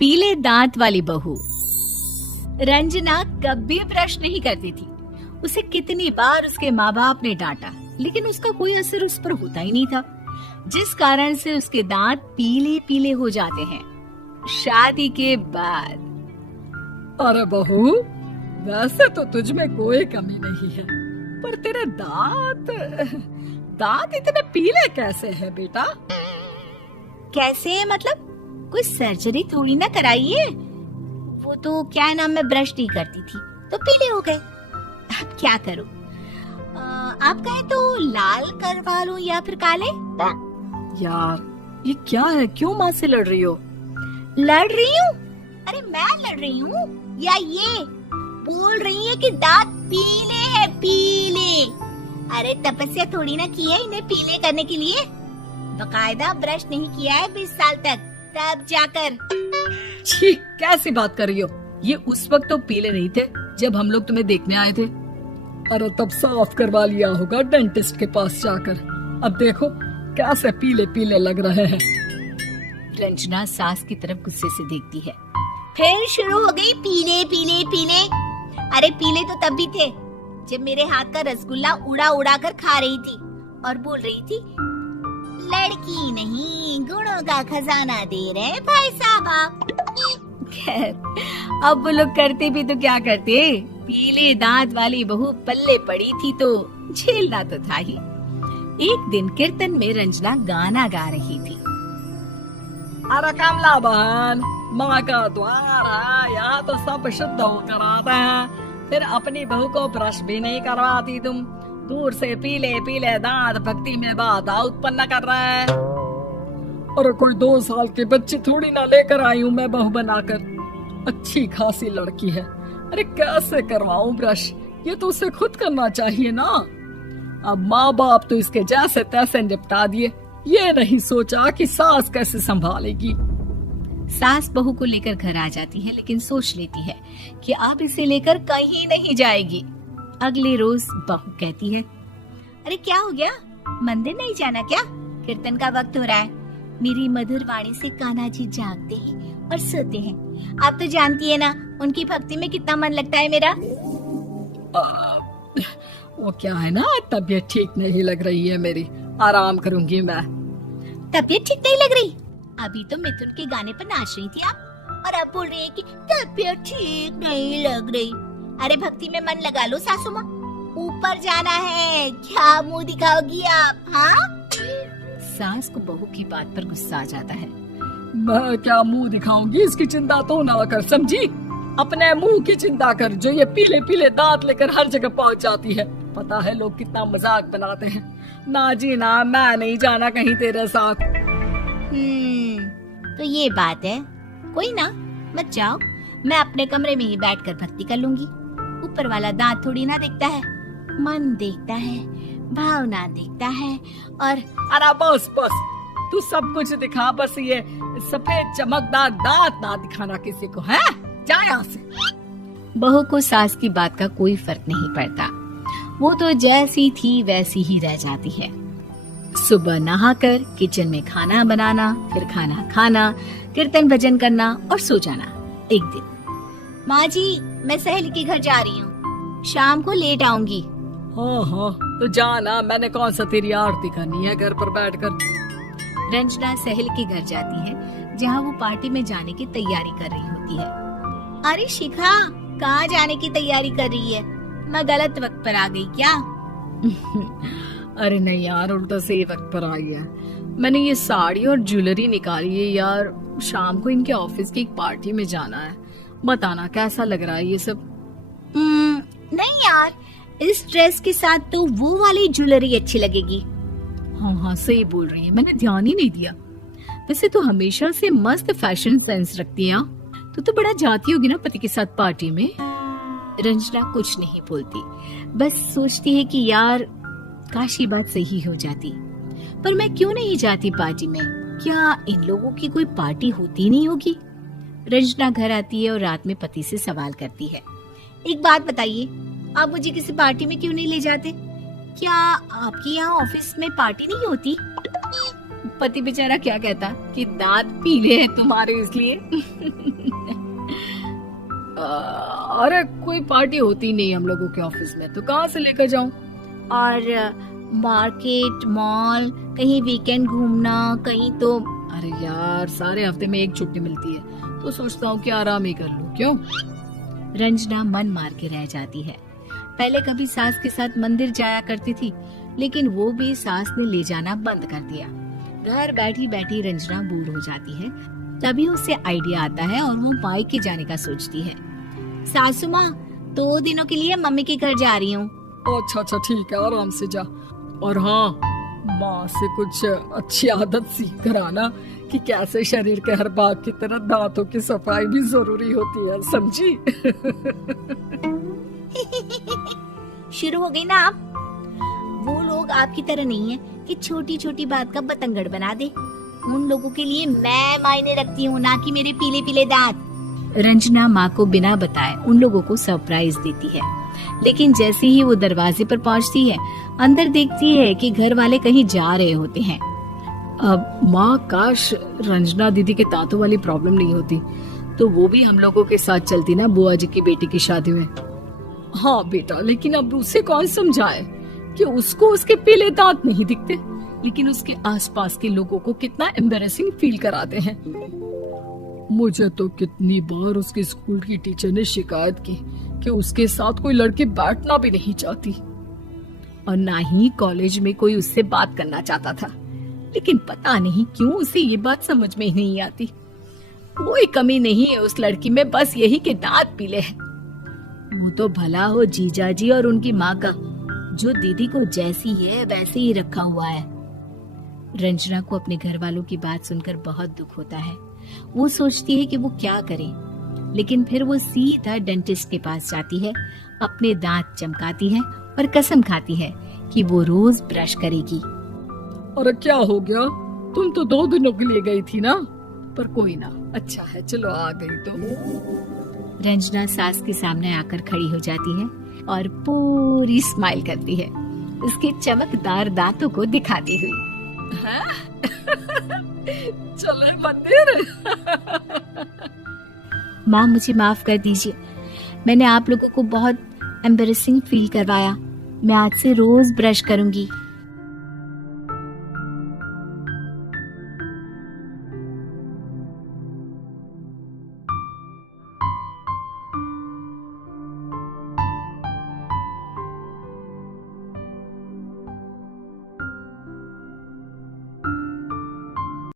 पीले दांत वाली बहू। रंजना कभी ब्रश नहीं करती थी। उसे कितनी बार उसके माँ बाप ने डांटा, लेकिन उसका कोई असर उस पर होता ही नहीं था, जिस कारण से उसके दांत पीले पीले हो जाते हैं। शादी के बाद। अरे बहू, वैसे तो तुझ में कोई कमी नहीं है, पर तेरे दांत इतने पीले कैसे हैं बेटा? कैसे मतलब? कोई सर्जरी थोड़ी ना कराइए। वो तो क्या नाम, मैं ब्रश नहीं करती थी तो पीले हो गए। अब क्या करूं? आप कहें तो लाल करवा लूं या फिर काले? यार ये क्या है, क्यों माँ से लड़ रही हो? लड़ रही हूँ? अरे मैं लड़ रही हूँ या ये बोल रही है कि दांत पीले हैं, पीले? अरे तपस्या थोड़ी ना की है इन्हें पीले करने के लिए। बकायदा ब्रश नहीं किया है 20 साल तक, तब जाकर। छी, कैसी बात कर रही हो? ये उस वक्त तो पीले नहीं थे जब हम लोग तुम्हें देखने आए थे। अरे तब साफ करवा लिया होगा डेंटिस्ट के पास जाकर। अब देखो कैसे पीले पीले लग रहे हैं। रंजना सास की तरफ गुस्से से देखती है। फिर शुरू हो गई पीले पीले पीले। अरे पीले तो तब भी थे जब मेरे हाथ का रसगुल्ला उड़ा उड़ा कर खा रही थी और बोल रही थी, लड़की नहीं गुणों का खजाना दे रहे भाई साहब। खैर अब वो लोग करते भी तो क्या करते, पीले दांत वाली बहू पल्ले पड़ी थी तो झेलना तो था ही। एक दिन कीर्तन में रंजना गाना गा रही थी। अरे कमला बहन, माँ का द्वार है, यहाँ तो सब शुद्ध होकर आते हैं, फिर अपनी बहू को ब्रश भी नहीं करवाती तुम। दूर से पीले पीले दांत भक्ति में बाधा उत्पन्न कर रहे हैं। अरे कोई 2 साल के बच्चे थोड़ी ना लेकर आई हूँ मैं बहू बनाकर। अच्छी खासी लड़की है, अरे कैसे करवाऊं ब्रश? ये तो उसे खुद करना चाहिए ना। अब माँ बाप तो इसके जैसे तैसे निपटा दिए, ये नहीं सोचा कि सास कैसे संभालेगी। सास बहू को लेकर घर आ जाती है, लेकिन सोच लेती है कि अब इसे लेकर कहीं नहीं जाएगी। अगले रोज बहू कहती है, अरे क्या हो गया, मंदिर नहीं जाना क्या? कीर्तन का वक्त हो रहा है। मेरी मधुर वाणी से कान्हा जी जागते हैं और सोते हैं। आप तो जानती है ना उनकी भक्ति में कितना मन लगता है मेरा। वो क्या है ना, तबीयत ठीक नहीं लग रही है मेरी, आराम करूंगी मैं। तबीयत ठीक नहीं लग रही? अभी तो मिथुन के गाने पर नाच रही थी आप, और अब बोल रही है कि तबीयत ठीक नहीं लग रही। अरे भक्ति में मन लगा लो सासू माँ, ऊपर जाना है, क्या मुंह दिखाओगी आप? हाँ? सास को बहू की बात पर गुस्सा आ जाता है। मैं क्या मुंह दिखाऊंगी, इसकी चिंता तो ना कर, समझी? अपने मुंह की चिंता कर, जो ये पीले पीले दांत लेकर हर जगह पहुंच जाती है। पता है लोग कितना मजाक बनाते हैं। ना जी ना, मैं नहीं जाना कहीं तेरे साथ। तो ये बात है, कोई ना, मत जाओ, मैं अपने कमरे में ही बैठकर भक्ति कर लूंगी। ऊपर वाला दांत थोड़ी ना देखता है, मन देखता है, भावना देखता है। और अरे बस बस, तू सब कुछ दिखा, बस ये सफेद चमकदार दांत ना दिखाना किसी को, है? जा यहाँ से। बहू को सास की बात का कोई फर्क नहीं पड़ता, वो तो जैसी थी वैसी ही रह जाती है। सुबह नहाकर किचन में खाना बनाना, फिर खाना खाना, कीर्तन भजन करना और सो जाना। एक दिन, माँ जी मैं सहेली के घर जा रही हूँ, शाम को लेट आऊंगी। हाँ, तो जाना, मैंने कौन सा तेरी आरती करनी है घर पर बैठकर। रंजना सहेली के घर जाती है, जहाँ वो पार्टी में जाने की तैयारी कर रही होती है। अरे शिखा, कहाँ जाने की तैयारी कर रही है? मैं गलत वक्त पर आ गई क्या? अरे नहीं यार, उल्टा सही वक्त पर आई है। मैंने ये साड़ी और ज्वेलरी निकाली है यार, शाम को इनके ऑफिस की एक पार्टी में जाना है। बताना कैसा लग रहा है ये सब? नहीं यार, इस ड्रेस के साथ तो वो वाली ज्वेलरी अच्छी लगेगी। हाँ, सही बोल रही है, मैंने ध्यान ही नहीं दिया। वैसे तो हमेशा से मस्त फैशन सेंस रखती है। तो बड़ा जाती होगी ना पति के साथ पार्टी में। रंजना कुछ नहीं बोलती, बस सोचती है कि यार काश ये बात सही हो जाती, पर मैं क्यों नहीं जाती पार्टी में? क्या इन लोगों की कोई पार्टी होती नहीं होगी? रंजना घर आती है और रात में पति से सवाल करती है, एक बात बताइए, आप मुझे किसी पार्टी में क्यों नहीं ले जाते? क्या आपके यहाँ ऑफिस में पार्टी नहीं होती? पति बेचारा क्या कहता कि दांत पीले हैं तुम्हारे इसलिए। अरे कोई पार्टी होती नहीं हम लोगों के ऑफिस में, तो कहाँ से लेकर जाऊं? और मार्केट, मॉल, कहीं वीकेंड घूमना, कहीं तो। अरे यार सारे हफ्ते में एक छुट्टी मिलती है, तो सोचता हूँ कि आराम ही कर लूं। क्यों? रंजना मन मार के रह जाती है। पहले कभी सास के साथ मंदिर जाया करती थी, लेकिन वो भी सास ने ले जाना बंद कर दिया। घर बैठी बैठी रंजना बोर हो जाती है। तभी उसे आइडिया आता है और वो मायके जाने का सोचती है। सासू माँ, 2 दिनों के लिए मम्मी के घर जा रही हूँ। अच्छा अच्छा ठीक है, आराम से जा। और हाँ, माँ से कुछ अच्छी आदत सीख कर आना कि कैसे शरीर के हर भाग की तरह दांतों की सफाई भी जरूरी होती है, समझी? शुरू हो गई ना आप। वो लोग आपकी तरह नहीं है कि छोटी छोटी बात का बतंगड़ बना दे। उन लोगों के लिए मैं मायने रखती हूँ, ना कि मेरे पीले पीले दांत। रंजना माँ को बिना बताए उन लोगों को सरप्राइज देती है, लेकिन जैसे ही वो दरवाजे पर पहुँचती है, अंदर देखती है कि घर वाले कहीं जा रहे होते हैं। अब माँ, काश रंजना दीदी के दांतों वाली प्रॉब्लम नहीं होती, तो वो भी हम लोगों के साथ चलती ना बुआ जी की बेटी की शादी में। हाँ बेटा, लेकिन अब उसे कौन समझाए कि उसको उसके पीले दांत नहीं दिखते, लेकिन उसके आसपास के लोगों को कितना एम्बैरेसिंग फील कराते हैं। मुझे तो कितनी बार उसके स्कूल की टीचर ने शिकायत की कि उसके साथ कोई लड़की बैठना भी नहीं चाहती, और ना ही कॉलेज में कोई उससे बात करना चाहता था। लेकिन पता नहीं क्यों उसे ये बात समझ में ही नहीं आती। कोई कमी नहीं है उस लड़की में, बस यही कि दांत पीले हैं। वो तो भला हो जीजा जी और उनकी माँ का, जो दीदी को जैसी है वैसे ही रखा हुआ है। रंजना को अपने घर वालों की बात सुनकर बहुत दुख होता है। वो सोचती है कि वो क्या करे, लेकिन फिर वो सीधा डेंटिस्ट के पास जाती है, अपने दांत चमकाती है और कसम खाती है कि वो रोज ब्रश करेगी। अरे क्या हो गया? तुम तो 2 दिनों के लिए गई थी ना, पर कोई ना, अच्छा है, चलो आ गई तो। रंजना सास के सामने आकर खड़ी हो जाती है और पूरी स्माइल करती है, उसके चमकदार दांतों को दिखाती हुई। चले मंदिर। माँ, मुझे माफ कर दीजिए, मैंने आप लोगों को बहुत एम्बैरेसिंग फील करवाया। मैं आज से रोज ब्रश करूंगी।